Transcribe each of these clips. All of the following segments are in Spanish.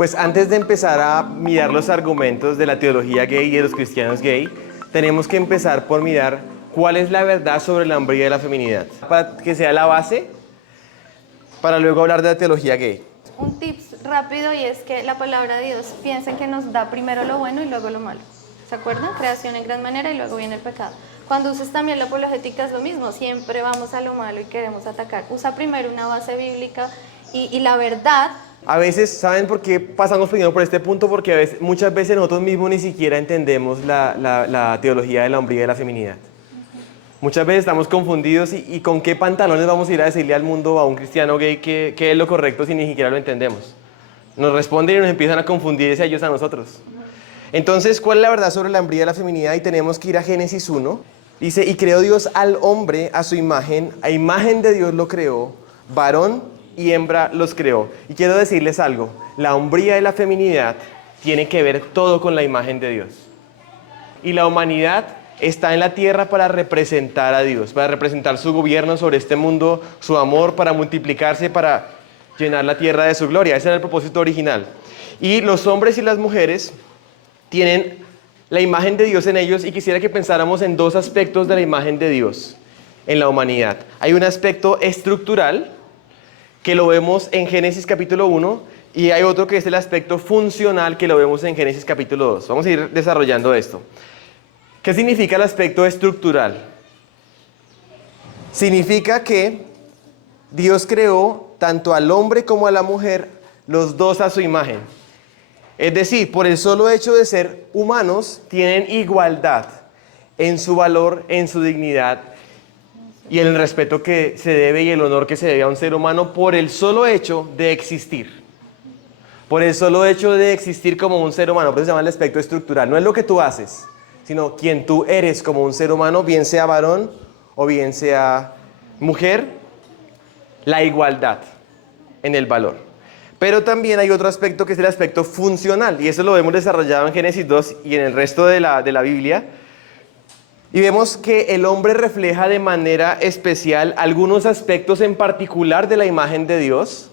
Pues antes de empezar a mirar los argumentos de la teología gay y de los cristianos gay, tenemos que empezar por mirar cuál es la verdad sobre la hombría y la feminidad, para que sea la base para luego hablar de la teología gay. Un tips rápido, y es que la palabra de Dios piensen que nos da primero lo bueno y luego lo malo. ¿Se acuerdan? Creación en gran manera y luego viene el pecado. Cuando usas también la apologética es lo mismo, siempre vamos a lo malo y queremos atacar. Usa primero una base bíblica y la verdad. A veces, ¿saben por qué pasamos primero por este punto? Porque muchas veces nosotros mismos ni siquiera entendemos la teología de la hombría y de la feminidad. Muchas veces estamos confundidos y con qué pantalones vamos a ir a decirle al mundo, a un cristiano gay, que es lo correcto si ni siquiera lo entendemos. Nos responden y nos empiezan a confundir a ellos a nosotros. Entonces, ¿cuál es la verdad sobre la hombría y la feminidad? Y tenemos que ir a Génesis 1. Dice, y creó Dios al hombre a su imagen, a imagen de Dios lo creó, varón y hembra los creó. Y quiero decirles algo, la hombría y la feminidad tiene que ver todo con la imagen de Dios. Y la humanidad está en la tierra para representar a Dios, para representar su gobierno sobre este mundo, su amor, para multiplicarse, para llenar la tierra de su gloria. Ese era el propósito original. Y los hombres y las mujeres tienen la imagen de Dios en ellos, y quisiera que pensáramos en dos aspectos de la imagen de Dios en la humanidad. Hay un aspecto estructural, que lo vemos en Génesis capítulo 1, y hay otro que es el aspecto funcional, que lo vemos en Génesis capítulo 2. Vamos a ir desarrollando esto. ¿Qué significa el aspecto estructural? Significa que Dios creó tanto al hombre como a la mujer, los dos a su imagen. Es decir, por el solo hecho de ser humanos, tienen igualdad en su valor, en su dignidad y en el respeto que se debe y el honor que se debe a un ser humano por el solo hecho de existir. Por el solo hecho de existir como un ser humano. Por eso se llama el aspecto estructural. No es lo que tú haces, sino quien tú eres como un ser humano, bien sea varón o bien sea mujer, la igualdad en el valor. Pero también hay otro aspecto que es el aspecto funcional, y eso lo vemos desarrollado en Génesis 2 y en el resto de la Biblia. Y vemos que el hombre refleja de manera especial algunos aspectos en particular de la imagen de Dios,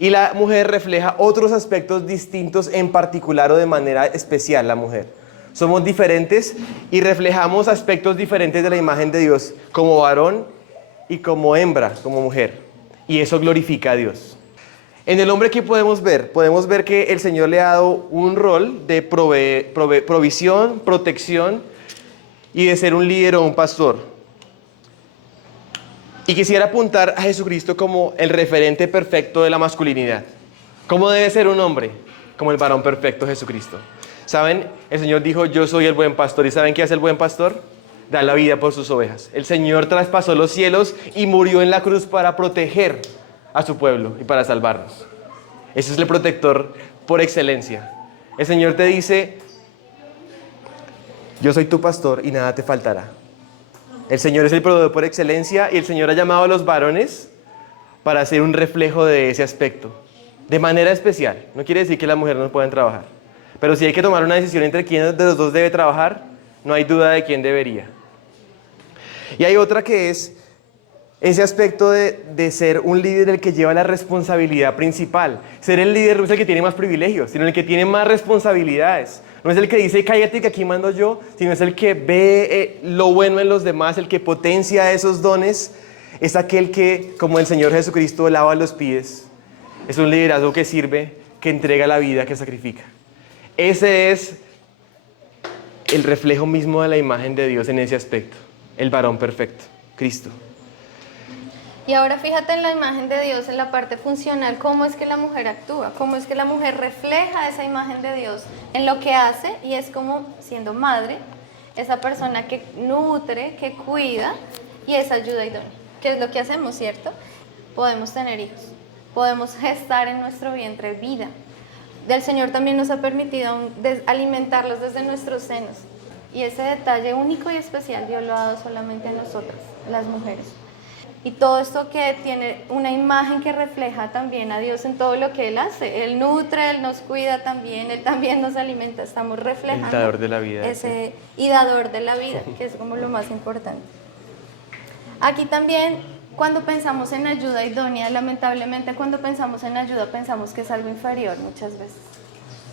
y la mujer refleja otros aspectos distintos en particular o de manera especial la mujer. Somos diferentes y reflejamos aspectos diferentes de la imagen de Dios, como varón y como hembra, como mujer. Y eso glorifica a Dios. En el hombre, ¿qué podemos ver? Podemos ver que el Señor le ha dado un rol de provisión, protección y de ser un líder o un pastor. Y quisiera apuntar a Jesucristo como el referente perfecto de la masculinidad. ¿Cómo debe ser un hombre? Como el varón perfecto, Jesucristo. ¿Saben? El Señor dijo, yo soy el buen pastor. ¿Y saben qué hace el buen pastor? Da la vida por sus ovejas. El Señor traspasó los cielos y murió en la cruz para proteger a su pueblo y para salvarnos. Ese es el protector por excelencia. El Señor te dice, yo soy tu pastor y nada te faltará. El Señor es el proveedor por excelencia, y el Señor ha llamado a los varones para ser un reflejo de ese aspecto, de manera especial. No quiere decir que las mujeres no puedan trabajar, pero si hay que tomar una decisión entre quién de los dos debe trabajar, no hay duda de quién debería. Y hay otra que es ese aspecto de ser un líder, el que lleva la responsabilidad principal. Ser el líder no es el que tiene más privilegios, sino el que tiene más responsabilidades. No es el que dice, cállate que aquí mando yo, sino es el que ve lo bueno en los demás, el que potencia esos dones. Es aquel que, como el Señor Jesucristo, lava los pies. Es un liderazgo que sirve, que entrega la vida, que sacrifica. Ese es el reflejo mismo de la imagen de Dios en ese aspecto. El varón perfecto, Cristo. Y ahora fíjate en la imagen de Dios, en la parte funcional, cómo es que la mujer actúa, cómo es que la mujer refleja esa imagen de Dios en lo que hace, y es como siendo madre, esa persona que nutre, que cuida y es ayuda idónea. ¿Qué es lo que hacemos, cierto? Podemos tener hijos, podemos gestar en nuestro vientre vida. El Señor también nos ha permitido alimentarlos desde nuestros senos, y ese detalle único y especial Dios lo ha dado solamente a nosotras, las mujeres. Y todo esto que tiene una imagen que refleja también a Dios en todo lo que Él hace. Él nutre, Él nos cuida también, Él también nos alimenta. Estamos reflejando el dador de la vida, ese y dador de la vida, que es como lo más importante. Aquí también, cuando pensamos en ayuda idónea, lamentablemente cuando pensamos en ayuda pensamos que es algo inferior muchas veces.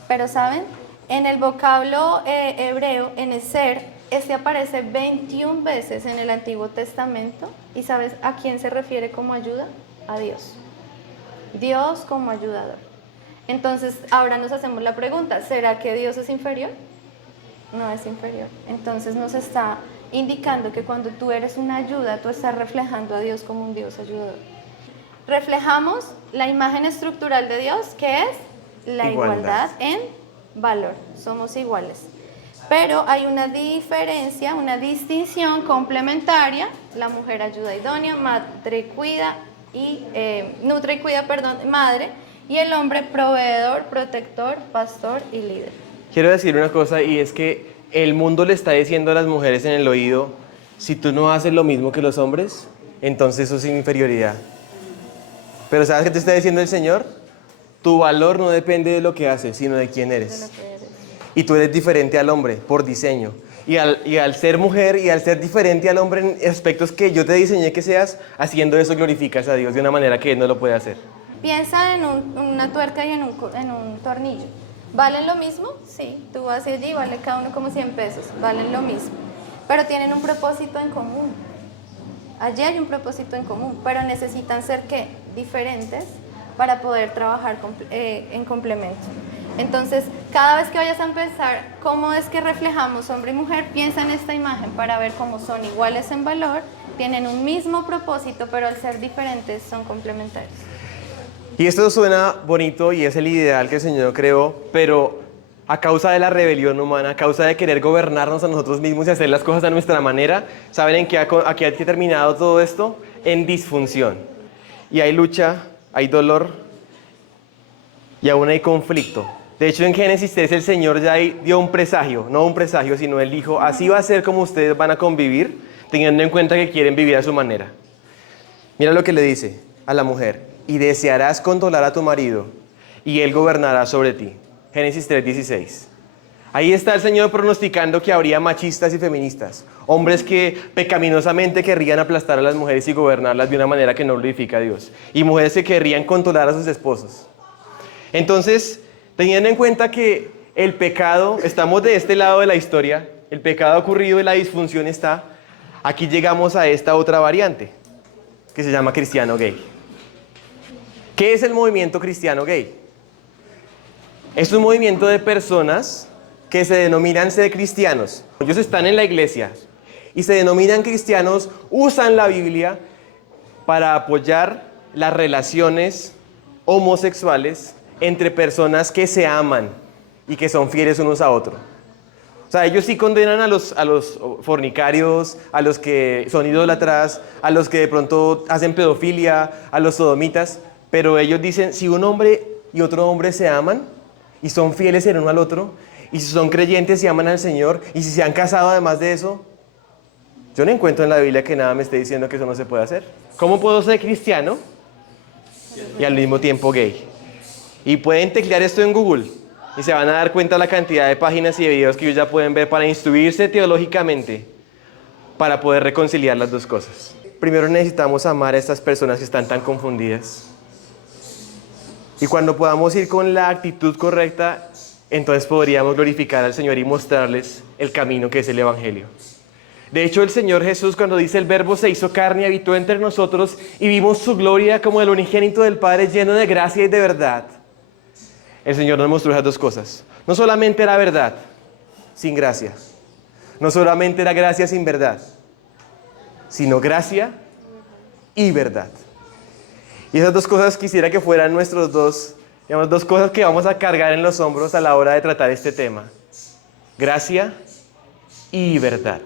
Pero ¿saben? En el vocablo hebreo, en Eser, este aparece 21 veces en el Antiguo Testamento. ¿Y sabes a quién se refiere como ayuda? A Dios. Dios como ayudador. Entonces, ahora nos hacemos la pregunta, ¿será que Dios es inferior? No es inferior. Entonces nos está indicando que cuando tú eres una ayuda, tú estás reflejando a Dios como un Dios ayudador. Reflejamos la imagen estructural de Dios, que es la igualdad en valor. Somos iguales. Pero hay una diferencia, una distinción complementaria. La mujer ayuda idónea, madre cuida y nutre y cuida, madre, y el hombre proveedor, protector, pastor y líder. Quiero decir una cosa, y es que el mundo le está diciendo a las mujeres en el oído, si tú no haces lo mismo que los hombres, entonces eso es inferioridad. Pero ¿sabes qué te está diciendo el Señor? Tu valor no depende de lo que haces, sino de quién eres. Y tú eres diferente al hombre por diseño. Y al ser mujer y al ser diferente al hombre en aspectos que yo te diseñé que seas, haciendo eso glorificas a Dios de una manera que Él no lo puede hacer. Piensa en una tuerca y en un tornillo. ¿Valen lo mismo? Sí, tú vas allí, vale cada uno como 100 pesos, valen lo mismo. Pero tienen un propósito en común. Allí hay un propósito en común, pero necesitan ser, ¿qué? Diferentes para poder trabajar en complemento. Entonces, cada vez que vayas a pensar cómo es que reflejamos hombre y mujer, piensa en esta imagen para ver cómo son iguales en valor, tienen un mismo propósito, pero al ser diferentes son complementarios. Y esto suena bonito y es el ideal que el Señor creó, pero a causa de la rebelión humana, a causa de querer gobernarnos a nosotros mismos y hacer las cosas a nuestra manera, ¿saben en qué ha terminado todo esto? En disfunción. Y hay lucha, hay dolor y aún hay conflicto. De hecho, en Génesis 3 el Señor ya dio un presagio, no un presagio, sino Él dijo, así va a ser como ustedes van a convivir, teniendo en cuenta que quieren vivir a su manera. Mira lo que le dice a la mujer, y desearás controlar a tu marido, y él gobernará sobre ti. Génesis 3:16. Ahí está el Señor pronosticando que habría machistas y feministas, hombres que pecaminosamente querrían aplastar a las mujeres y gobernarlas de una manera que no glorifica a Dios, y mujeres que querrían controlar a sus esposos. Entonces, teniendo en cuenta que el pecado, estamos de este lado de la historia, el pecado ha ocurrido y la disfunción está, aquí llegamos a esta otra variante, que se llama cristiano gay. ¿Qué es el movimiento cristiano gay? Es un movimiento de personas que se denominan ser cristianos. Ellos están en la iglesia y se denominan cristianos, usan la Biblia para apoyar las relaciones homosexuales entre personas que se aman y que son fieles unos a otros. O sea, ellos sí condenan a los fornicarios, a los que son idólatras, a los que de pronto hacen pedofilia, a los sodomitas, pero ellos dicen, si un hombre y otro hombre se aman y son fieles el uno al otro, y si son creyentes y aman al Señor, y si se han casado además de eso, yo no encuentro en la Biblia que nada me esté diciendo que eso no se puede hacer. ¿Cómo puedo ser cristiano y al mismo tiempo gay? Y pueden teclear esto en Google y se van a dar cuenta la cantidad de páginas y de videos que ellos ya pueden ver para instruirse teológicamente para poder reconciliar las dos cosas. Primero necesitamos amar a estas personas que están tan confundidas. Y cuando podamos ir con la actitud correcta, entonces podríamos glorificar al Señor y mostrarles el camino que es el Evangelio. De hecho, el Señor Jesús, cuando dice el verbo se hizo carne y habitó entre nosotros y vimos su gloria como el unigénito del Padre lleno de gracia y de verdad. El Señor nos mostró esas dos cosas. No solamente era verdad sin gracia, no solamente era gracia sin verdad, sino gracia y verdad. Y esas dos cosas quisiera que fueran nuestros dos cosas que vamos a cargar en los hombros a la hora de tratar este tema. Gracia y verdad.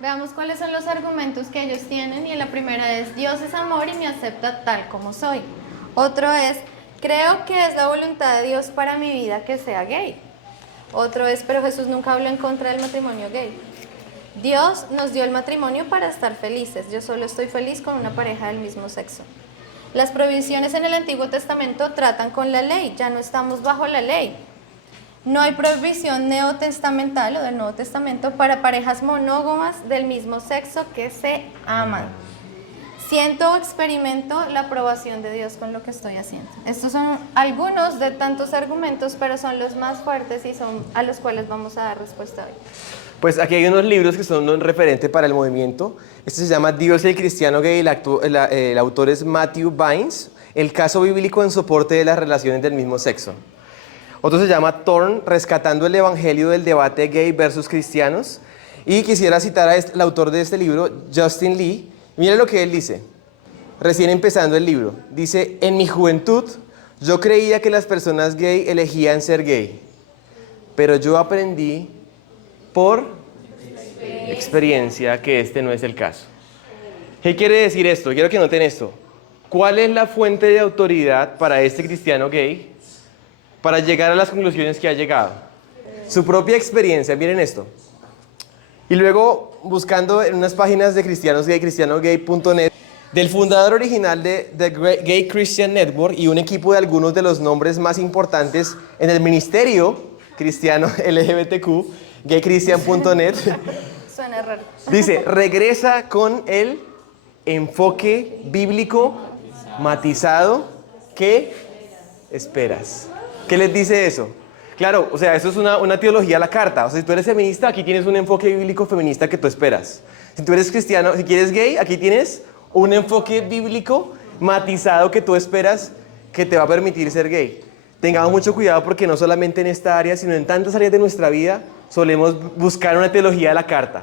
Veamos cuáles son los argumentos que ellos tienen, y la primera es, Dios es amor y me acepta tal como soy. Otro es, creo que es la voluntad de Dios para mi vida que sea gay. Otro es, pero Jesús nunca habló en contra del matrimonio gay. Dios nos dio el matrimonio para estar felices. Yo solo estoy feliz con una pareja del mismo sexo. Las prohibiciones en el Antiguo Testamento tratan con la ley, ya no estamos bajo la ley. No hay prohibición neotestamental o del Nuevo Testamento para parejas monógamas del mismo sexo que se aman. siento o experimento la aprobación de Dios con lo que estoy haciendo. Estos son algunos de tantos argumentos, pero son los más fuertes y son a los cuales vamos a dar respuesta hoy. Pues aquí hay unos libros que son un referente para el movimiento. Este se llama Dios y el cristiano gay, el autor es Matthew Vines, el caso bíblico en soporte de las relaciones del mismo sexo. Otro se llama Thorn, rescatando el evangelio del debate gay versus cristianos. Y quisiera citar al autor de este libro, Justin Lee. Mira lo que él dice, recién empezando el libro. Dice, en mi juventud yo creía que las personas gay elegían ser gay, pero yo aprendí por experiencia que este no es el caso. ¿Qué quiere decir esto? Quiero que noten esto. ¿Cuál es la fuente de autoridad para este cristiano gay para llegar a las conclusiones que ha llegado? Su propia experiencia, miren esto. Y luego, buscando en unas páginas de cristianos gay, cristianogay.net, del fundador original de The Gay Christian Network y un equipo de algunos de los nombres más importantes en el ministerio cristiano LGBTQ, gaychristian.net, Suena raro. dice, regresa con el enfoque bíblico matizado que esperas. ¿Qué les dice eso? Claro, o sea, eso es una teología a la carta. O sea, si tú eres feminista, aquí tienes un enfoque bíblico feminista que tú esperas. Si tú eres cristiano, si quieres gay, aquí tienes un enfoque bíblico matizado que tú esperas que te va a permitir ser gay. Tengamos mucho cuidado porque no solamente en esta área, sino en tantas áreas de nuestra vida, solemos buscar una teología a la carta.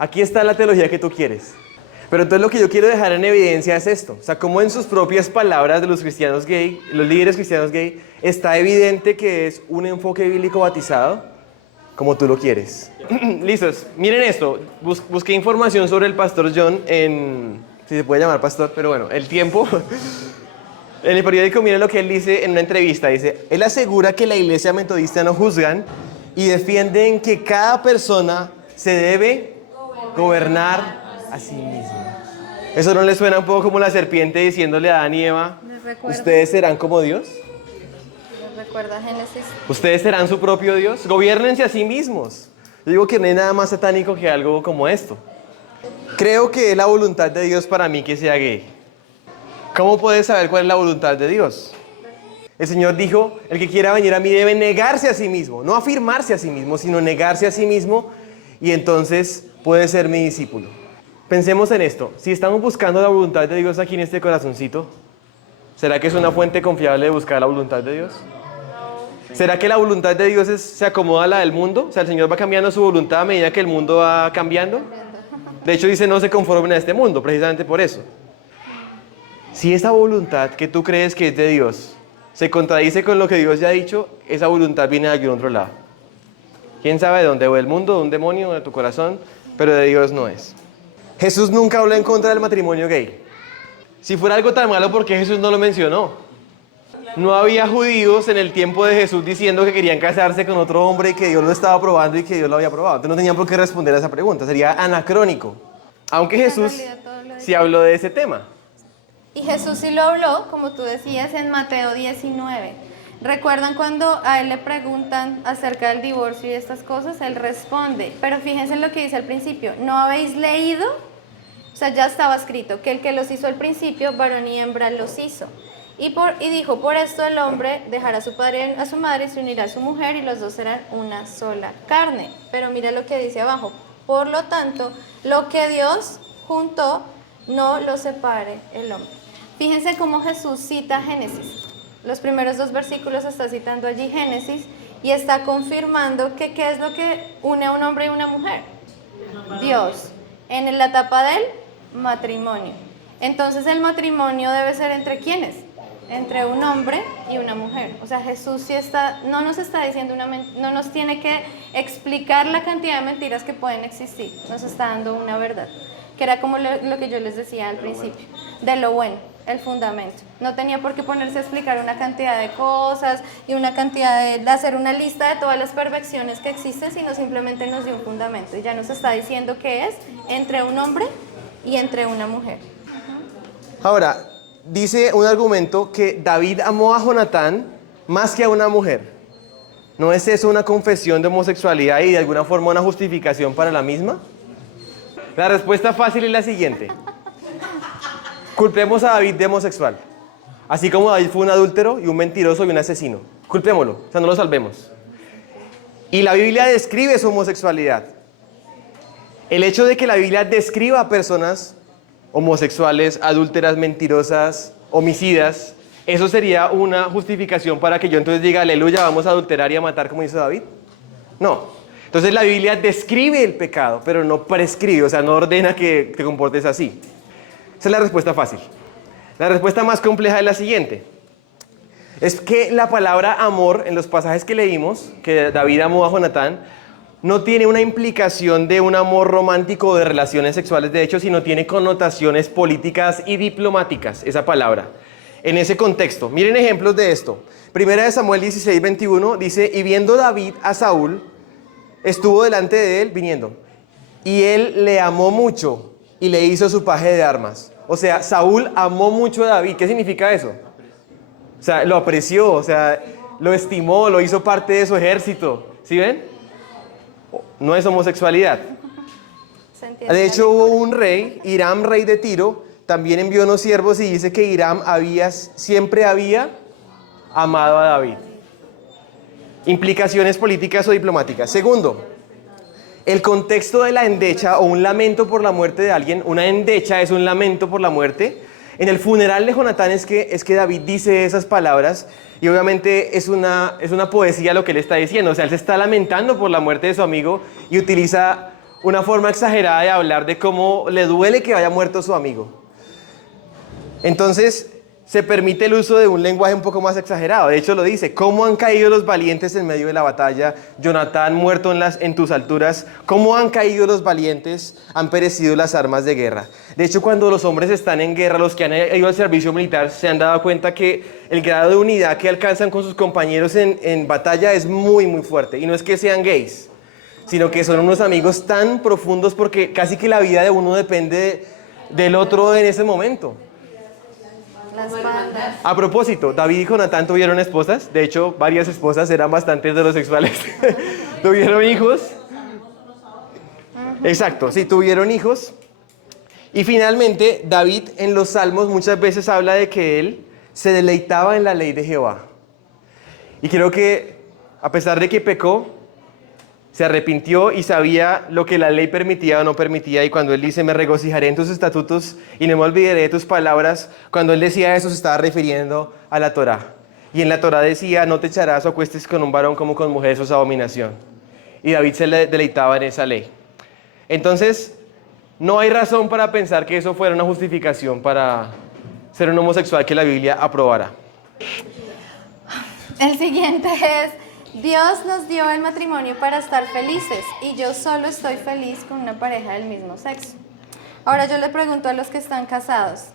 Aquí está la teología que tú quieres. Pero entonces lo que yo quiero dejar en evidencia es esto. O sea, como en sus propias palabras de los cristianos gay, los líderes cristianos gay, está evidente que es un enfoque bíblico batizado como tú lo quieres. Listos. Miren esto. Busqué información sobre el pastor John en... Si se puede llamar pastor, pero bueno, El Tiempo. En el periódico, miren lo que él dice en una entrevista. Dice, él asegura que la iglesia metodista no juzgan y defienden que cada persona se debe gobernar a sí misma. ¿Eso no les suena un poco como la serpiente diciéndole a Adán y Eva, ustedes serán como Dios? ¿Les recuerda Génesis? Ustedes serán su propio Dios. Gobiérnense a sí mismos. Yo digo que no hay nada más satánico que algo como esto. Creo que es la voluntad de Dios para mí que sea gay. ¿Cómo puedes saber cuál es la voluntad de Dios? El Señor dijo, el que quiera venir a mí debe negarse a sí mismo. No afirmarse a sí mismo, sino negarse a sí mismo. Y entonces puede ser mi discípulo. Pensemos en esto. Si estamos buscando la voluntad de Dios aquí en este corazoncito, ¿será que es una fuente confiable de buscar la voluntad de Dios? ¿Será que la voluntad de Dios se acomoda a la del mundo? O sea, el Señor va cambiando su voluntad a medida que el mundo va cambiando. De hecho, dice no se conformen a este mundo, precisamente por eso. Si esa voluntad que tú crees que es de Dios se contradice con lo que Dios ya ha dicho, esa voluntad viene de algún otro lado. ¿Quién sabe de dónde? O del mundo, de un demonio, de tu corazón, pero de Dios no es. Jesús nunca habló en contra del matrimonio gay. Si fuera algo tan malo, ¿por qué Jesús no lo mencionó? No había judíos en el tiempo de Jesús diciendo que querían casarse con otro hombre y que Dios lo estaba aprobando y que Dios lo había aprobado. Entonces no tenían por qué responder a esa pregunta. Sería anacrónico. Aunque Jesús sí habló de ese tema. Y Jesús sí lo habló, como tú decías, en Mateo 19. ¿Recuerdan cuando a él le preguntan acerca del divorcio y estas cosas? Él responde, pero fíjense en lo que dice al principio. ¿No habéis leído? O sea, ya estaba escrito que el que los hizo al principio, varón y hembra los hizo. Y dijo, por esto el hombre dejará a su padre y a su madre y se unirá a su mujer y los dos serán una sola carne. Pero mira lo que dice abajo. Por lo tanto, lo que Dios juntó, no lo separe el hombre. Fíjense cómo Jesús cita Génesis. Los primeros 2 versículos está citando allí Génesis y está confirmando que qué es lo que une a un hombre y una mujer. Dios, en la etapa del matrimonio. Entonces el matrimonio debe ser ¿entre quiénes? Entre un hombre y una mujer. O sea, Jesús sí no nos está diciendo no nos tiene que explicar la cantidad de mentiras que pueden existir. Nos está dando una verdad, que era como lo que yo les decía al principio, de lo bueno, el fundamento. No tenía por qué ponerse a explicar una cantidad de cosas y una cantidad de hacer una lista de todas las perfecciones que existen, sino simplemente nos dio un fundamento. Y ya nos está diciendo que es entre un hombre y entre una mujer. Ahora, dice un argumento que David amó a Jonatán más que a una mujer. ¿No es eso una confesión de homosexualidad y de alguna forma una justificación para la misma? La respuesta fácil es la siguiente. Culpemos a David de homosexual. Así como David fue un adúltero y un mentiroso y un asesino. Culpémoslo, o sea, no lo salvemos. Y la Biblia describe su homosexualidad. El hecho de que la Biblia describa a personas homosexuales, adúlteras, mentirosas, homicidas, ¿eso sería una justificación para que yo entonces diga, aleluya, vamos a adulterar y a matar como hizo David? No. Entonces la Biblia describe el pecado, pero no prescribe, o sea, no ordena que te comportes así. Esa es la respuesta fácil. La respuesta más compleja es la siguiente. Es que la palabra amor, en los pasajes que leímos, que David amó a Jonatán, no tiene una implicación de un amor romántico o de relaciones sexuales, de hecho, sino tiene connotaciones políticas y diplomáticas, esa palabra. En ese contexto, miren ejemplos de esto. Primera de Samuel 16:21 dice, y viendo David a Saúl, estuvo delante de él viniendo, y él le amó mucho y le hizo su paje de armas. O sea, Saúl amó mucho a David. ¿Qué significa eso? O sea, lo apreció, o sea, lo estimó, lo hizo parte de su ejército. ¿Sí ven? No es homosexualidad. De hecho, hubo un rey, Hiram, rey de Tiro, también envió unos siervos y dice que Hiram siempre había amado a David. Implicaciones políticas o diplomáticas. Segundo, el contexto de la endecha o un lamento por la muerte de alguien. Una endecha es un lamento por la muerte. En el funeral de Jonatán es que David dice esas palabras y obviamente es una poesía lo que él está diciendo. O sea, él se está lamentando por la muerte de su amigo y utiliza una forma exagerada de hablar de cómo le duele que haya muerto su amigo. Entonces, se permite el uso de un lenguaje un poco más exagerado. De hecho, lo dice, ¿cómo han caído los valientes en medio de la batalla? Jonatán muerto en tus alturas. ¿Cómo han caído los valientes? Han perecido las armas de guerra. De hecho, cuando los hombres están en guerra, los que han ido al servicio militar, se han dado cuenta que el grado de unidad que alcanzan con sus compañeros en batalla es muy, muy fuerte. Y no es que sean gays, sino que son unos amigos tan profundos porque casi que la vida de uno depende del otro en ese momento. Las bandas. A propósito, David y Jonatán tuvieron esposas. De hecho, varias esposas, eran bastante heterosexuales. Tuvieron hijos. Exacto, sí, tuvieron hijos. Y finalmente, David en los Salmos muchas veces habla de que él se deleitaba en la ley de Jehová. Y creo que, a pesar de que pecó, se arrepintió y sabía lo que la ley permitía o no permitía. Y cuando él dice, me regocijaré en tus estatutos y no me olvidaré de tus palabras, cuando él decía eso se estaba refiriendo a la Torá. Y en la Torá decía, no te echarás o acuestes con un varón como con mujer, eso es abominación. Y David se deleitaba en esa ley. Entonces, no hay razón para pensar que eso fuera una justificación para ser un homosexual que la Biblia aprobara. El siguiente es, Dios nos dio el matrimonio para estar felices y yo solo estoy feliz con una pareja del mismo sexo. Ahora yo le pregunto a los que están casados,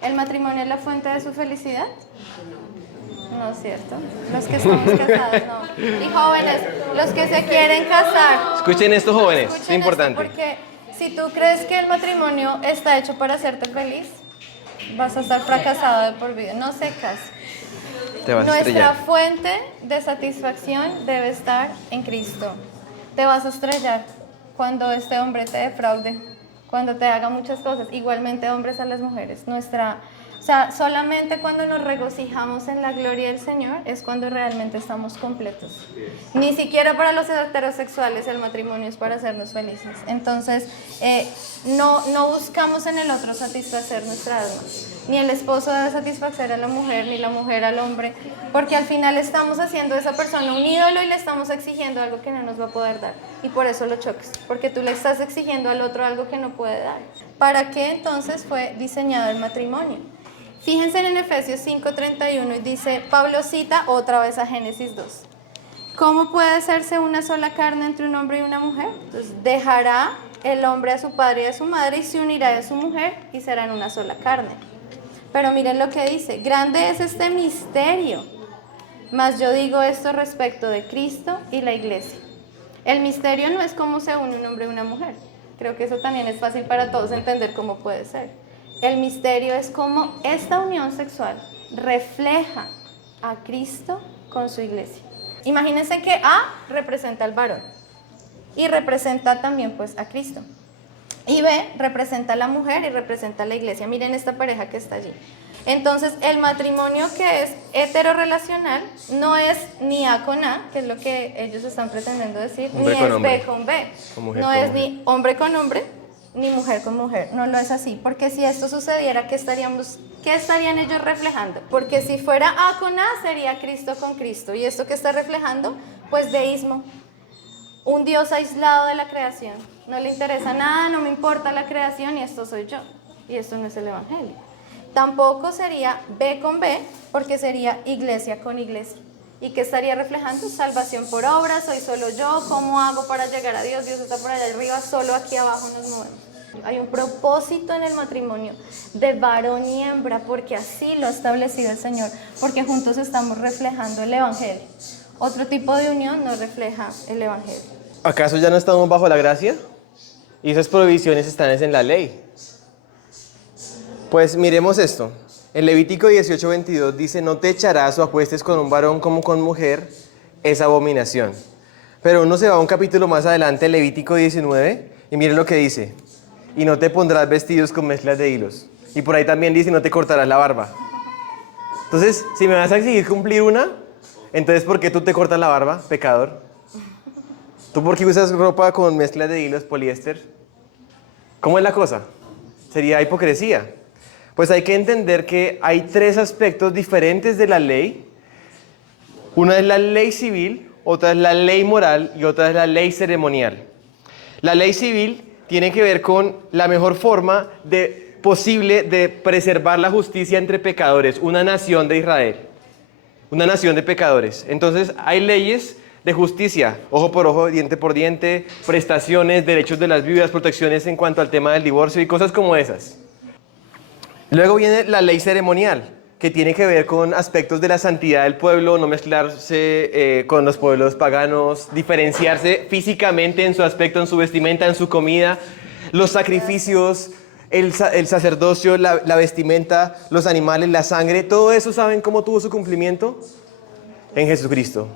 ¿el matrimonio es la fuente de su felicidad? No es cierto. Los que estamos casados, no. Y jóvenes, los que se quieren casar. Escuchen esto, jóvenes, Escuchen es importante. esto porque si tú crees que el matrimonio está hecho para hacerte feliz, vas a estar fracasado de por vida. No se casen. Te vas a Nuestra estrellar. fuente de satisfacción debe estar en Cristo. Te vas a estrellar cuando este hombre te defraude, cuando te haga muchas cosas. Igualmente hombres a las mujeres. O sea, solamente cuando nos regocijamos en la gloria del Señor es cuando realmente estamos completos. Ni siquiera para los heterosexuales el matrimonio es para hacernos felices. Entonces, no buscamos en el otro satisfacer nuestra alma. Ni el esposo debe satisfacer a la mujer, ni la mujer al hombre, porque al final estamos haciendo de esa persona un ídolo y le estamos exigiendo algo que no nos va a poder dar. Y por eso lo choques, porque tú le estás exigiendo al otro algo que no puede dar. ¿Para qué entonces fue diseñado el matrimonio? Fíjense en Efesios 5:31 y dice, Pablo cita otra vez a Génesis 2. ¿Cómo puede hacerse una sola carne entre un hombre y una mujer? Entonces dejará el hombre a su padre y a su madre y se unirá a su mujer y serán una sola carne. Pero miren lo que dice, grande es este misterio, mas yo digo esto respecto de Cristo y la iglesia. El misterio no es cómo se une un hombre y una mujer. Creo que eso también es fácil para todos entender cómo puede ser. El misterio es cómo esta unión sexual refleja a Cristo con su iglesia. Imagínense que A representa al varón y representa también pues a Cristo. Y B representa a la mujer y representa a la iglesia. Miren esta pareja que está allí. Entonces, el matrimonio que es heterorrelacional no es ni A con A, que es lo que ellos están pretendiendo decir, Hombre ni con es hombre. B con B. O mujer No con es mujer. ni hombre con hombre, ni mujer con mujer. No lo es así. Porque si esto sucediera, ¿qué estarían ellos reflejando? Porque si fuera A con A, sería Cristo con Cristo. ¿Y esto qué está reflejando? Pues deísmo. Un Dios aislado de la creación. No le interesa nada, no me importa la creación y esto soy yo. Y esto no es el evangelio. Tampoco sería B con B, porque sería iglesia con iglesia. ¿Y qué estaría reflejando? Salvación por obra, soy solo yo, ¿cómo hago para llegar a Dios? Dios está por allá arriba, solo aquí abajo nos movemos. Hay un propósito en el matrimonio de varón y hembra, porque así lo ha establecido el Señor, porque juntos estamos reflejando el evangelio. Otro tipo de unión no refleja el evangelio. ¿Acaso ya no estamos bajo la gracia? Y esas prohibiciones están en la ley. Pues miremos esto. En Levítico 18:22 dice, no te echarás o acuestes con un varón como con mujer, es abominación. Pero uno se va a un capítulo más adelante, Levítico 19, y miren lo que dice. Y no te pondrás vestidos con mezclas de hilos. Y por ahí también dice, no te cortarás la barba. Entonces, si me vas a exigir cumplir una, entonces ¿por qué tú te cortas la barba, pecador? ¿Tú por qué usas ropa con mezclas de hilos, poliéster? ¿Cómo es la cosa? Sería hipocresía. Pues hay que entender que hay tres aspectos diferentes de la ley. Una es la ley civil, otra es la ley moral y otra es la ley ceremonial. La ley civil tiene que ver con la mejor forma posible de preservar la justicia entre pecadores, una nación de Israel, una nación de pecadores. Entonces hay leyes de justicia, ojo por ojo, diente por diente, prestaciones, derechos de las viudas, protecciones en cuanto al tema del divorcio y cosas como esas. Luego viene la ley ceremonial, que tiene que ver con aspectos de la santidad del pueblo, no mezclarse con los pueblos paganos, diferenciarse físicamente en su aspecto, en su vestimenta, en su comida, los sacrificios, el sacerdocio, la vestimenta, los animales, la sangre, todo eso, ¿saben cómo tuvo su cumplimiento? En Jesucristo.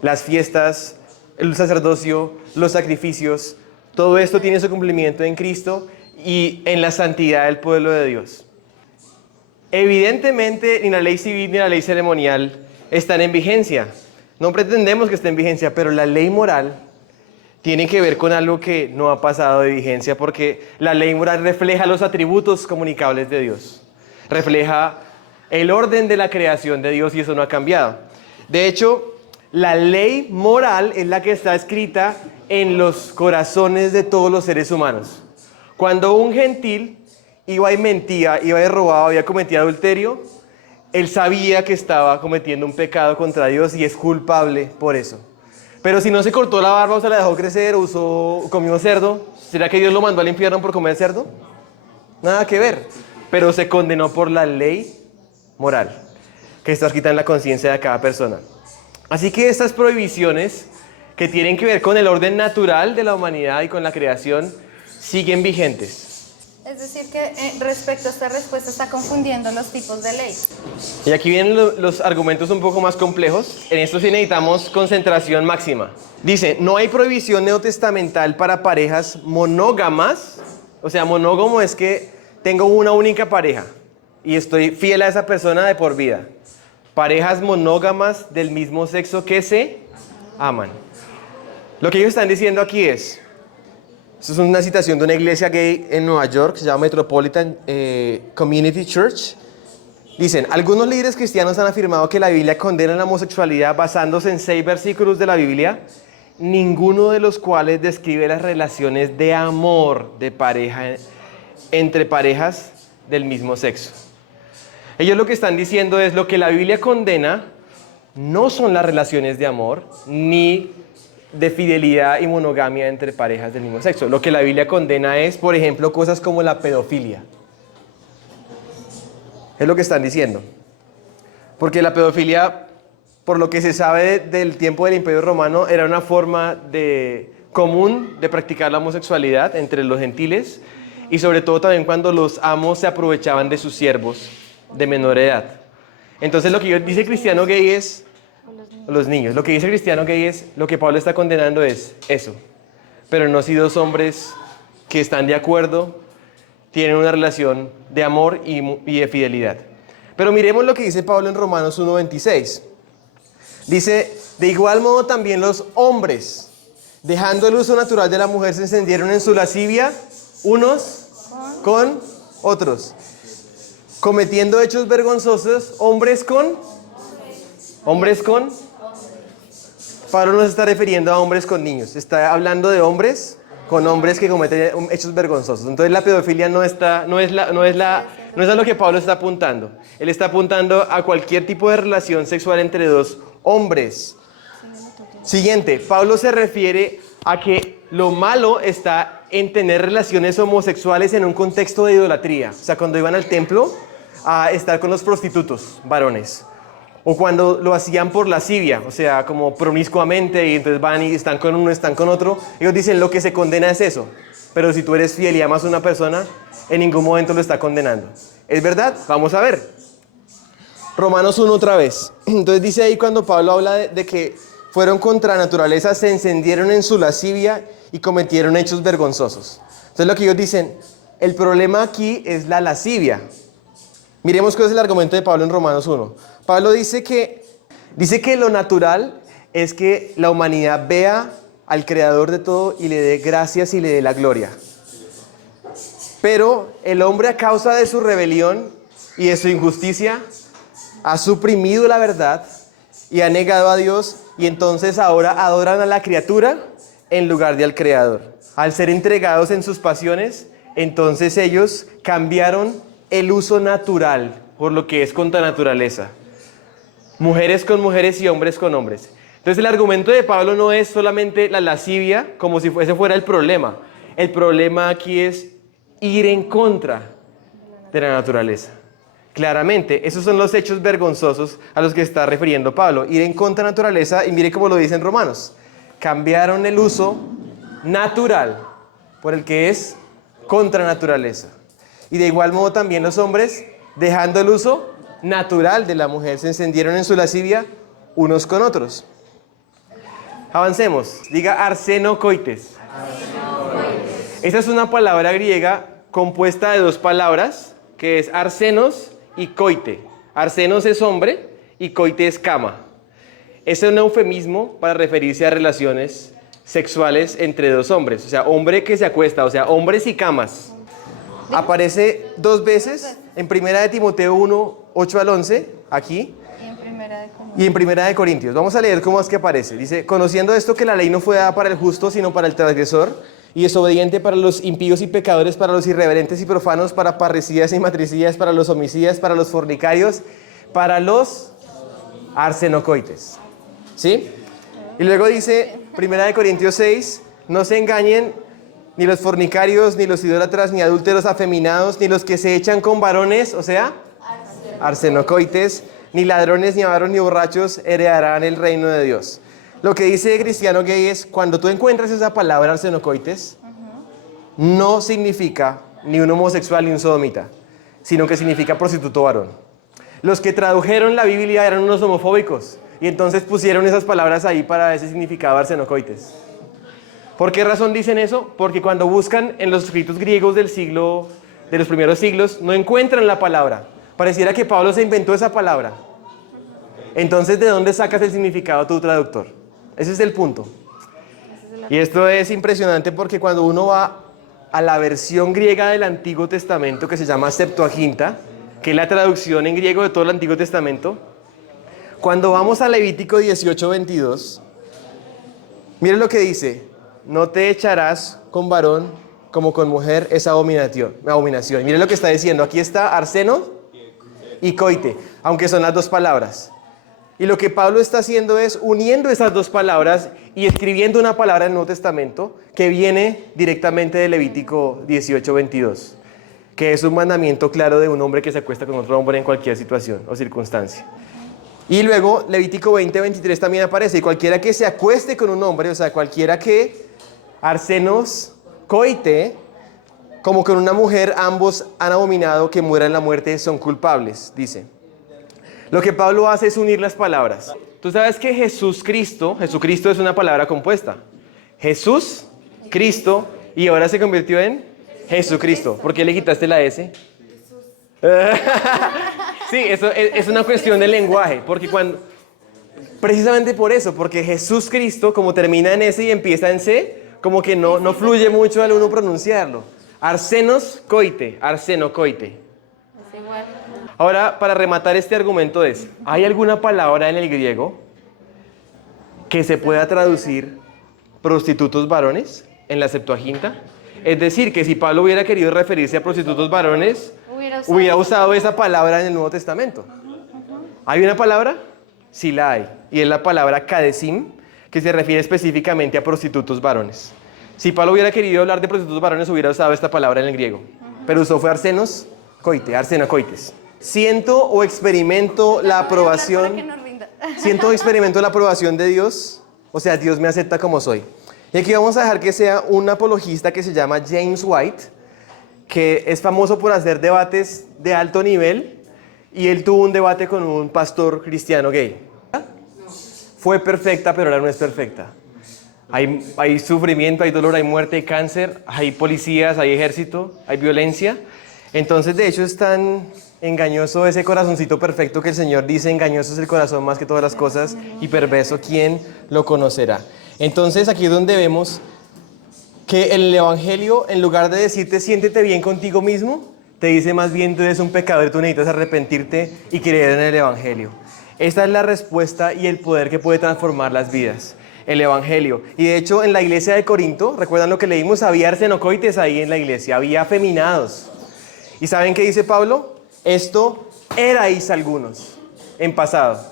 Las fiestas, el sacerdocio, los sacrificios, todo esto tiene su cumplimiento en Cristo y en la santidad del pueblo de Dios. Evidentemente, ni la ley civil ni la ley ceremonial están en vigencia. No pretendemos que esté en vigencia, pero la ley moral tiene que ver con algo que no ha pasado de vigencia, porque la ley moral refleja los atributos comunicables de Dios. Refleja el orden de la creación de Dios y eso no ha cambiado. De hecho, la ley moral es la que está escrita en los corazones de todos los seres humanos. Cuando un gentil iba y mentía, iba y robaba, había cometido adulterio, él sabía que estaba cometiendo un pecado contra Dios y es culpable por eso. Pero si no se cortó la barba o se la dejó crecer o comió cerdo, ¿será que Dios lo mandó al infierno por comer cerdo? Nada que ver. Pero se condenó por la ley moral, que está escrita en la conciencia de cada persona. Así que estas prohibiciones que tienen que ver con el orden natural de la humanidad y con la creación siguen vigentes. Es decir, que respecto a esta respuesta está confundiendo los tipos de ley. Y aquí vienen los argumentos un poco más complejos. En esto sí necesitamos concentración máxima. Dice, no hay prohibición neotestamental para parejas monógamas. O sea, monógamo es que tengo una única pareja y estoy fiel a esa persona de por vida. Parejas monógamas del mismo sexo que se aman. Lo que ellos están diciendo aquí es, esto es una citación de una iglesia gay en Nueva York, se llama Metropolitan Community Church. Dicen, algunos líderes cristianos han afirmado que la Biblia condena la homosexualidad basándose en 6 versículos de la Biblia, ninguno de los cuales describe las relaciones de amor de pareja entre parejas del mismo sexo. Ellos lo que están diciendo es lo que la Biblia condena no son las relaciones de amor ni de fidelidad y monogamia entre parejas del mismo sexo. Lo que la Biblia condena es, por ejemplo, cosas como la pedofilia. Es lo que están diciendo. Porque la pedofilia, por lo que se sabe del tiempo del Imperio Romano, era una forma común de practicar la homosexualidad entre los gentiles y sobre todo también cuando los amos se aprovechaban de sus siervos de menor edad. Entonces lo que dice cristiano gay es los niños. Lo que dice cristiano gay es, lo que Pablo está condenando es eso. Pero no si dos hombres que están de acuerdo, tienen una relación de amor y de fidelidad. Pero miremos lo que dice Pablo en Romanos 1:26. Dice, de igual modo también los hombres, dejando el uso natural de la mujer, se encendieron en su lascivia unos con otros, cometiendo hechos vergonzosos, hombres con. Pablo no se está refiriendo a hombres con niños, está hablando de hombres con hombres que cometen hechos vergonzosos. Entonces la pedofilia no es a lo que Pablo está apuntando. Él está apuntando a cualquier tipo de relación sexual entre dos hombres. Siguiente, Pablo se refiere a que lo malo está en tener relaciones homosexuales en un contexto de idolatría. O sea, cuando iban al templo a estar con los prostitutos, varones. O cuando lo hacían por lascivia, o sea, como promiscuamente, y entonces van y están con uno, están con otro. Ellos dicen, lo que se condena es eso. Pero si tú eres fiel y amas a una persona, en ningún momento lo está condenando. ¿Es verdad? Vamos a ver. Romanos 1 otra vez. Entonces dice ahí cuando Pablo habla de que fueron contra naturaleza, se encendieron en su lascivia y cometieron hechos vergonzosos. Entonces lo que ellos dicen, el problema aquí es la lascivia. Miremos cuál es el argumento de Pablo en Romanos 1. Pablo dice que lo natural es que la humanidad vea al Creador de todo y le dé gracias y le dé la gloria. Pero el hombre, a causa de su rebelión y de su injusticia, ha suprimido la verdad y ha negado a Dios, y entonces ahora adoran a la criatura en lugar de al Creador. Al ser entregados en sus pasiones, entonces ellos cambiaron el uso natural por lo que es contra naturaleza. Mujeres con mujeres y hombres con hombres. Entonces el argumento de Pablo no es solamente la lascivia, como si ese fuera el problema. El problema aquí es ir en contra de la naturaleza. Claramente, esos son los hechos vergonzosos a los que está refiriendo Pablo. Ir en contra de la naturaleza, y mire cómo lo dice en Romanos. Cambiaron el uso natural por el que es contra naturaleza. Y de igual modo también los hombres, dejando el uso natural de la mujer, se encendieron en su lascivia unos con otros. Avancemos. Diga arsenokoites. Esta es una palabra griega compuesta de dos palabras, que es arsenos y koite. Arsenos es hombre y koite es cama. Es un eufemismo para referirse a relaciones sexuales entre dos hombres. O sea, hombre que se acuesta, o sea, hombres y camas. Aparece dos veces en 1 de Timoteo 1, 8 al 11, aquí, y en 1 de Corintios. Vamos a leer cómo es que aparece. Dice, conociendo esto, que la ley no fue dada para el justo, sino para el transgresor, y desobediente, para los impíos y pecadores, para los irreverentes y profanos, para parricidas y matricidas, para los homicidas, para los fornicarios, para los arsenokoites. ¿Sí? Y luego dice, 1 de Corintios 6, no se engañen ni los fornicarios, ni los idólatras, ni adúlteros afeminados, ni los que se echan con varones, o sea, arsenokoites, ni ladrones, ni avaros, ni borrachos heredarán el reino de Dios. Lo que dice cristiano gay es, cuando tú encuentras esa palabra arsenokoites, no significa ni un homosexual ni un sodomita, sino que significa prostituto varón. Los que tradujeron la Biblia eran unos homofóbicos, y entonces pusieron esas palabras ahí para ese significado arsenokoites. ¿Por qué razón dicen eso? Porque cuando buscan en los escritos griegos de los primeros siglos, no encuentran la palabra. Pareciera que Pablo se inventó esa palabra. Entonces, ¿de dónde sacas el significado tu traductor? Ese es el punto. Y esto es impresionante porque cuando uno va a la versión griega del Antiguo Testamento, que se llama Septuaginta, que es la traducción en griego de todo el Antiguo Testamento, cuando vamos a Levítico 18:22, miren lo que dice: no te echarás con varón como con mujer, es abominación. Miren lo que está diciendo. Aquí está arseno y coite, aunque son las dos palabras. Y lo que Pablo está haciendo es uniendo esas dos palabras y escribiendo una palabra en el Nuevo Testamento que viene directamente de Levítico 18:22, que es un mandamiento claro de un hombre que se acuesta con otro hombre en cualquier situación o circunstancia. Y luego Levítico 20:23 también aparece: y cualquiera que se acueste con un hombre, o sea, cualquiera que arsenos coite como con una mujer, ambos han abominado, que mueran la muerte, son culpables, dice. Lo que Pablo hace es unir las palabras. Tú sabes que Jesucristo es una palabra compuesta. Jesús, Cristo Y ahora se convirtió en Jesucristo. ¿Por qué le quitaste la S? Sí, eso es una cuestión de lenguaje, porque precisamente por eso, porque Jesús Cristo, como termina en S y empieza en C, como que no fluye mucho al uno pronunciarlo. Arsenos coite, arseno coite. Es igual. Ahora, para rematar este argumento ¿hay alguna palabra en el griego que se pueda traducir prostitutos varones en la Septuaginta? Es decir, que si Pablo hubiera querido referirse a prostitutos varones, hubiera usado esa palabra en el Nuevo Testamento. ¿Hay una palabra? Sí la hay. Y es la palabra kadesim, que se refiere específicamente a prostitutos varones. Si Pablo hubiera querido hablar de prostitutos varones, hubiera usado esta palabra en el griego. Pero usó fue arsenos coite, arsenocoites. Siento o experimento la aprobación. Siento o experimento la aprobación de Dios. O sea, Dios me acepta como soy. Y aquí vamos a dejar que sea un apologista que se llama James White, que es famoso por hacer debates de alto nivel, y él tuvo un debate con un pastor cristiano gay. Fue perfecta, pero ahora no es perfecta. Hay sufrimiento, hay dolor, hay muerte, hay cáncer, hay policías, hay ejército, hay violencia. Entonces, de hecho, es tan engañoso ese corazoncito perfecto que el Señor dice: engañoso es el corazón más que todas las cosas y perverso, ¿quién lo conocerá? Entonces, aquí es donde vemos que el Evangelio, en lugar de decirte siéntete bien contigo mismo, te dice más bien tú eres un pecador, tú necesitas arrepentirte y creer en el Evangelio. Esta es la respuesta y el poder que puede transformar las vidas, el Evangelio. Y de hecho, en la iglesia de Corinto, ¿recuerdan lo que leímos? Había arsenocoites ahí en la iglesia, había afeminados. ¿Y saben qué dice Pablo? Esto erais algunos en pasado,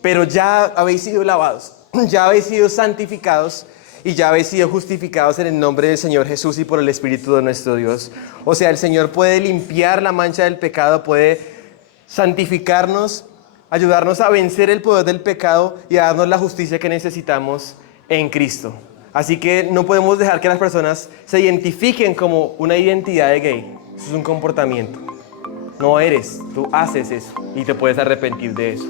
pero ya habéis sido lavados, ya habéis sido santificados y ya habéis sido justificados en el nombre del Señor Jesús y por el Espíritu de nuestro Dios. O sea, el Señor puede limpiar la mancha del pecado, puede santificarnos, ayudarnos a vencer el poder del pecado y a darnos la justicia que necesitamos en Cristo. Así que no podemos dejar que las personas se identifiquen como una identidad de gay. Eso es un comportamiento. No eres, tú haces eso y te puedes arrepentir de eso.